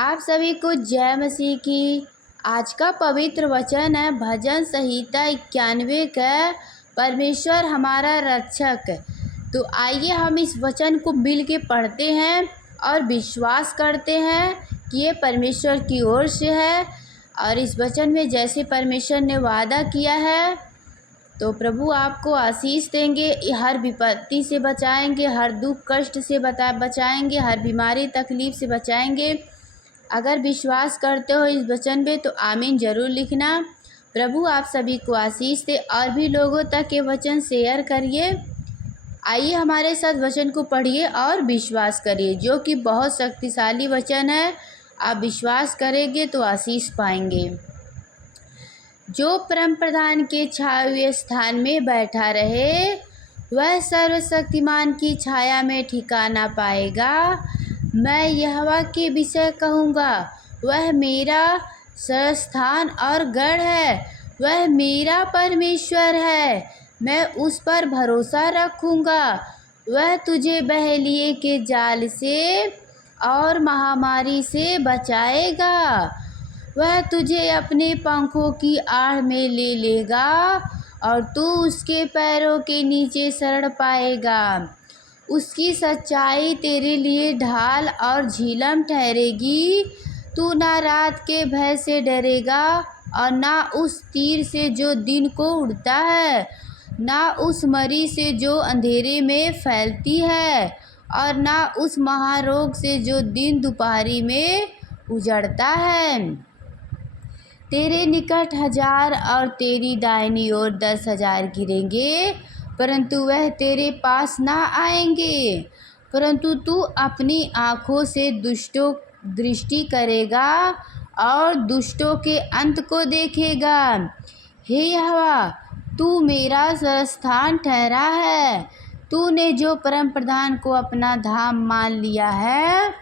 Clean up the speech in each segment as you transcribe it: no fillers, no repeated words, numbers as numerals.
आप सभी को जय मसीह की। आज का पवित्र वचन है भजन संहिता 91 का, परमेश्वर हमारा रक्षक। तो आइए हम इस वचन को मिल के पढ़ते हैं और विश्वास करते हैं कि ये परमेश्वर की ओर से है। और इस वचन में जैसे परमेश्वर ने वादा किया है तो प्रभु आपको आशीष देंगे, हर विपत्ति से बचाएंगे, हर दुख कष्ट से बचाएंगे, हर बीमारी तकलीफ से बचाएंगे। अगर विश्वास करते हो इस वचन पे तो आमीन ज़रूर लिखना। प्रभु आप सभी को आशीष दे और भी लोगों तक ये वचन शेयर करिए। आइए हमारे साथ वचन को पढ़िए और विश्वास करिए, जो कि बहुत शक्तिशाली वचन है। आप विश्वास करेंगे तो आशीष पाएंगे। जो परम प्रधान के छाए हुए स्थान में बैठा रहे, वह सर्वशक्तिमान की छाया में ठिकाना पाएगा। मैं यहोवा के विषय कहूँगा, वह मेरा स्थान और गढ़ है, वह मेरा परमेश्वर है, मैं उस पर भरोसा रखूँगा। वह तुझे बहेलिए के जाल से और महामारी से बचाएगा। वह तुझे अपने पंखों की आड़ में ले लेगा और तू उसके पैरों के नीचे शरण पाएगा। उसकी सच्चाई तेरे लिए ढाल और झिलम ठहरेगी। तू ना रात के भय से डरेगा और ना उस तीर से जो दिन को उड़ता है, ना उस मरी से जो अंधेरे में फैलती है, और ना उस महारोग से जो दिन दोपहरी में उजड़ता है। तेरे निकट 1000 और तेरी दाहिनी ओर 10,000 गिरेंगे, परंतु वह तेरे पास ना आएंगे। परंतु तू अपनी आँखों से दुष्टों दृष्टि करेगा और दुष्टों के अंत को देखेगा। हे यहोवा, तू मेरा स्थान ठहरा है। तूने जो परम प्रधान को अपना धाम मान लिया है,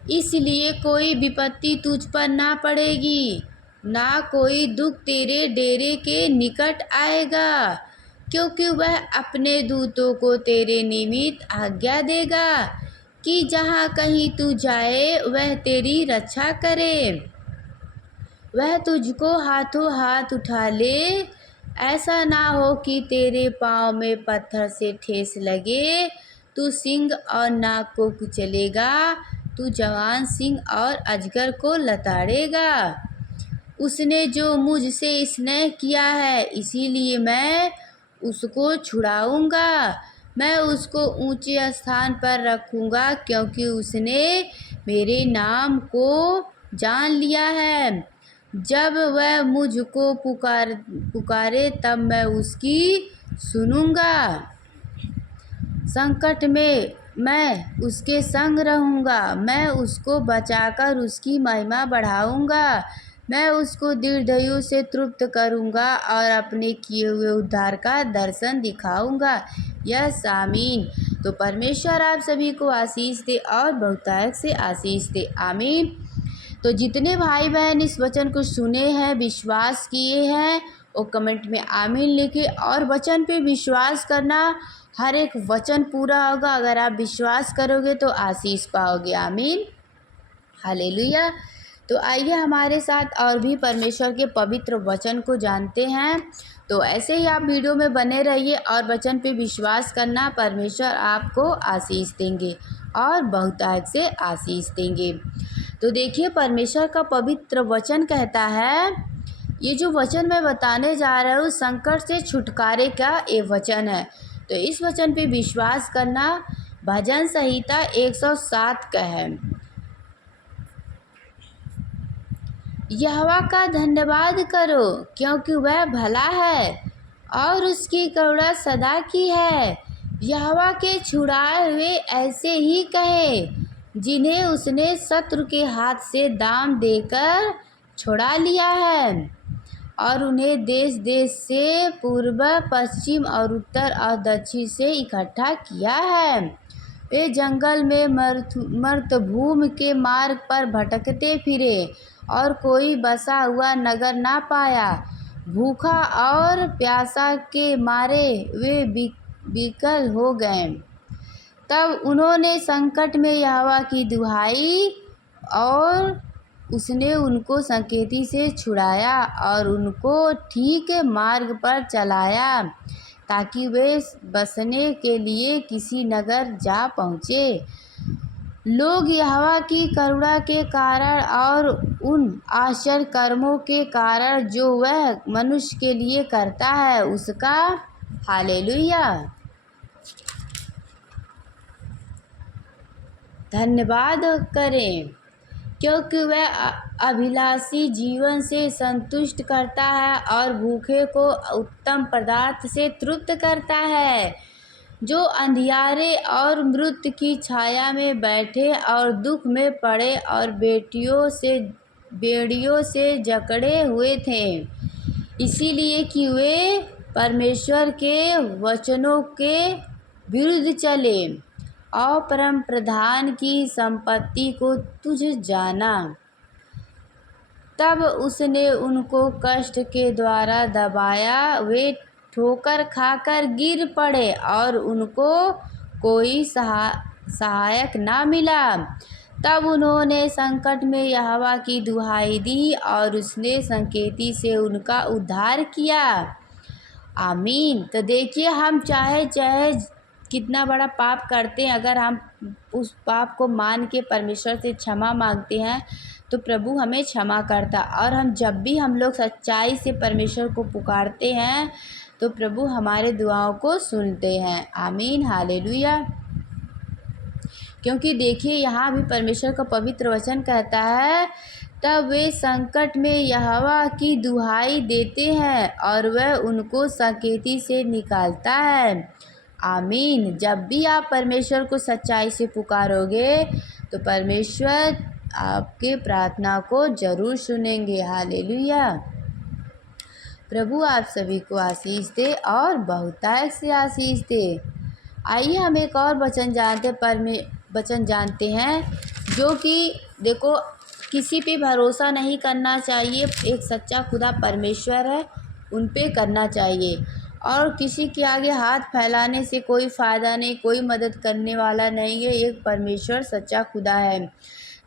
इसलिए कोई विपत्ति तुझ पर ना पड़ेगी, ना कोई दुख तेरे डेरे के निकट आएगा, क्योंकि वह अपने दूतों को तेरे निमित्त आज्ञा देगा कि जहाँ कहीं तू जाए वह तेरी रक्षा करे। वह तुझको हाथों हाथ उठा ले, ऐसा ना हो कि तेरे पाँव में पत्थर से ठेस लगे। तू सिंह और नाग को कुचलेगा, तू जवान सिंह और अजगर को लताड़ेगा। उसने जो मुझसे स्नेह किया है, इसीलिए मैं उसको छुड़ाऊंगा। मैं उसको ऊंचे स्थान पर रखूंगा, क्योंकि उसने मेरे नाम को जान लिया है। जब वह मुझको पुकारे तब मैं उसकी सुनूंगा। संकट में मैं उसके संग रहूंगा, मैं उसको बचाकर उसकी महिमा बढ़ाऊंगा। मैं उसको दीर्घायु से तृप्त करूंगा और अपने किए हुए उद्धार का दर्शन दिखाऊंगा। यस आमीन। तो परमेश्वर आप सभी को आशीष दे और बहुतायत से आशीष दे। आमीन। तो जितने भाई बहन इस वचन को सुने हैं, विश्वास किए हैं, वो कमेंट में आमीन लिखे और वचन पे विश्वास करना। हर एक वचन पूरा होगा। अगर आप विश्वास करोगे तो आशीष पाओगे। आमीन, हालेलुया। तो आइए हमारे साथ और भी परमेश्वर के पवित्र वचन को जानते हैं। तो ऐसे ही आप वीडियो में बने रहिए और वचन पे विश्वास करना। परमेश्वर आपको आशीष देंगे और बहुतायत से आशीष देंगे। तो देखिए, परमेश्वर का पवित्र वचन कहता है, ये जो वचन मैं बताने जा रहा हूँ संकट से छुटकारे का ये वचन है। तो इस वचन पे विश्वास करना। भजन संहिता 107 का है। यहोवा का धन्यवाद करो, क्योंकि वह भला है और उसकी करुणा सदा की है। यहोवा के छुड़ाए हुए ऐसे ही कहे, जिन्हें उसने शत्रु के हाथ से दाम देकर छुड़ा लिया है और उन्हें देश देश से, पूर्व पश्चिम और उत्तर और दक्षिण से इकट्ठा किया है। वे जंगल में मर्तभूमि के मार्ग पर भटकते फिरे और कोई बसा हुआ नगर ना पाया। भूखा और प्यासा के मारे वे विकल हो गए। तब उन्होंने संकट में यहोवा की दुहाई और उसने उनको संकेती से छुड़ाया और उनको ठीक मार्ग पर चलाया ताकि वे बसने के लिए किसी नगर जा पहुँचे। लोग यहोवा की करुणा के कारण और उन आश्चर्य कर्मों के कारण जो वह मनुष्य के लिए करता है उसका हालेलुया धन्यवाद करें, क्योंकि वह अभिलाषी जीवन से संतुष्ट करता है और भूखे को उत्तम पदार्थ से तृप्त करता है। जो अंधियारे और मृत्यु की छाया में बैठे और दुख में पड़े और बेड़ियों से जकड़े हुए थे, इसीलिए कि वे परमेश्वर के वचनों के विरुद्ध चले और परम प्रधान की संपत्ति को तुझ जाना। तब उसने उनको कष्ट के द्वारा दबाया, वे ठोकर खाकर गिर पड़े और उनको कोई सहायक ना मिला। तब उन्होंने संकट में यहोवा की दुहाई दी और उसने संकेती से उनका उद्धार किया। आमीन। तो देखिए, हम चाहे कितना बड़ा पाप करते हैं, अगर हम उस पाप को मान के परमेश्वर से क्षमा मांगते हैं तो प्रभु हमें क्षमा करता। और जब भी हम लोग सच्चाई से परमेश्वर को पुकारते हैं तो प्रभु हमारे दुआओं को सुनते हैं। आमीन, हालेलुया। क्योंकि देखिए, यहाँ भी परमेश्वर का पवित्र वचन कहता है, तब वे संकट में यहोवा की दुहाई देते हैं और वह उनको संकेती से निकालता है। आमीन। जब भी आप परमेश्वर को सच्चाई से पुकारोगे तो परमेश्वर आपके प्रार्थना को ज़रूर सुनेंगे। हालेलुया। प्रभु आप सभी को आशीष दे और बहुतायत से आशीष दे। आइए हम एक और वचन जानते हैं जो कि देखो, किसी पे भरोसा नहीं करना चाहिए। एक सच्चा खुदा परमेश्वर है, उन पे करना चाहिए। और किसी के आगे हाथ फैलाने से कोई फ़ायदा नहीं, कोई मदद करने वाला नहीं है। एक परमेश्वर सच्चा खुदा है,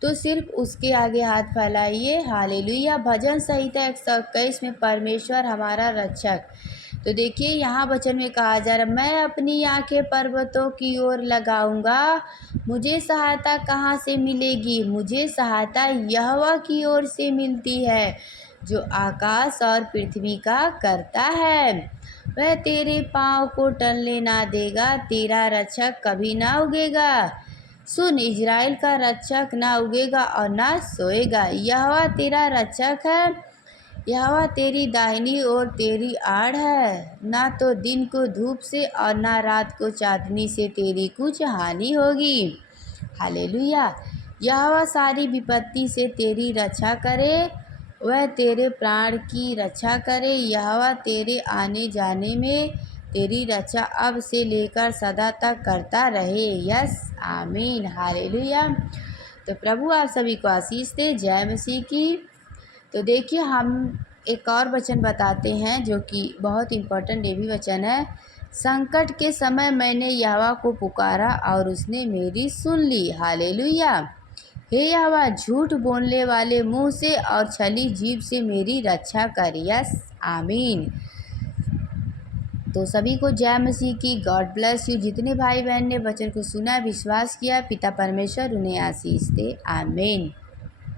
तो सिर्फ उसके आगे हाथ फैलाइए। हालेलुया। भजन संहिता 121 में परमेश्वर हमारा रक्षक। तो देखिए, यहाँ वचन में कहा जा रहा है, मैं अपनी आंखें पर्वतों की ओर लगाऊंगा, मुझे सहायता कहाँ से मिलेगी? मुझे सहायता यहोवा की ओर से मिलती है, जो आकाश और पृथ्वी का करता है। वह तेरे पाँव को टलने ना देगा, तेरा रक्षक कभी ना उगेगा। सुन, इज़राइल का रक्षक ना उगेगा और ना सोएगा। यहोवा तेरा रक्षक है, यहोवा तेरी दाहिनी ओर तेरी आड़ है। ना तो दिन को धूप से और ना रात को चाँदनी से तेरी कुछ हानि होगी। हालेलुया। यहोवा सारी विपत्ति से तेरी रक्षा करे, वह तेरे प्राण की रक्षा करे। यहोवा तेरे आने जाने में तेरी रक्षा अब से लेकर सदा तक करता रहे। यस, आमीन, हालेलुया। तो प्रभु आप सभी को आशीष दे। जय मसीह की। तो देखिए, हम एक और वचन बताते हैं जो कि बहुत इम्पोर्टेंट ये भी वचन है। संकट के समय मैंने यहोवा को पुकारा और उसने मेरी सुन ली। हालेलुया। हे यहोवा, झूठ बोलने वाले मुंह से और छली जीभ से मेरी रक्षा कर। यस, आमीन। तो सभी को जय मसीह की। God bless you. जितने भाई बहन ने वचन को सुना, विश्वास किया, पिता परमेश्वर उन्हें आशीष दे। आमीन।